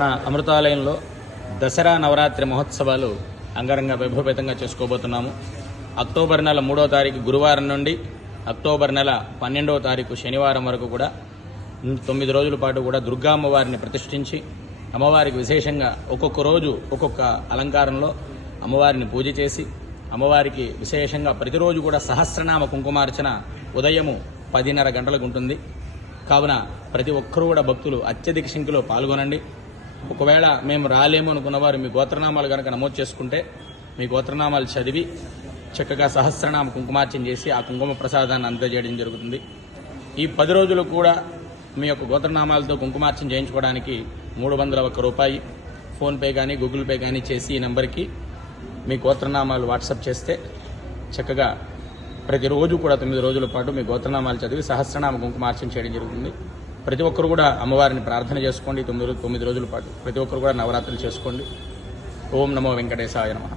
మన అమృతాలయంలో దసరా నవరాత్రి మహోత్సవాలు అంగరంగ వైభవపేతంగా చేసుకోబోతున్నాము. అక్టోబర్ నెల 3వ తారీఖు గురువారం నుండి అక్టోబర్ నెల 12వ తారీఖు శనివారం వరకు కూడా 9 రోజుల పాటు కూడా దుర్గా అమ్మవారిని ప్రతిష్ఠించి అమ్మవారికి విశేషంగా ఒక్కొక్క రోజు ఒక్కొక్క అలంకారంలో అమ్మవారిని పూజ చేసి అమ్మవారికి విశేషంగా ప్రతిరోజు కూడా సహస్రనామ కుంకుమార్చన ఉదయము 10:30 గంటలకు ఉంటుంది. కావున ప్రతి ఒక్కరూ కూడా భక్తులు అత్యధిక సంఖ్యలో పాల్గొనండి. ఒకవేళ మేము రాలేము అనుకున్నవారు మీ గోత్రనామాలు కనుక నమోదు చేసుకుంటే మీ గోత్రనామాలు చదివి చక్కగా సహస్రనామ కుంకుమార్చన చేసి ఆ కుంకుమ ప్రసాదాన్ని అందజేయడం జరుగుతుంది. ఈ 10 రోజులు కూడా మీ యొక్క గోత్రనామాలతో కుంకుమార్చన చేయించుకోవడానికి 301 రూపాయి ఫోన్పే కానీ గూగుల్ పే కానీ చేసి ఈ నెంబర్కి మీ గోత్రనామాలు వాట్సాప్ చేస్తే చక్కగా ప్రతిరోజు కూడా 9 రోజుల పాటు మీ గోత్రనామాలు చదివి సహస్రనామ కుంకుమార్చన చేయడం జరుగుతుంది. ప్రతి ఒక్కరు కూడా అమ్మవారిని ప్రార్థన చేసుకోండి. 9 రోజుల పాటు ప్రతి ఒక్కరు కూడా నవరాత్రులు చేసుకోండి. ఓం నమో వెంకటేశాయ నమః.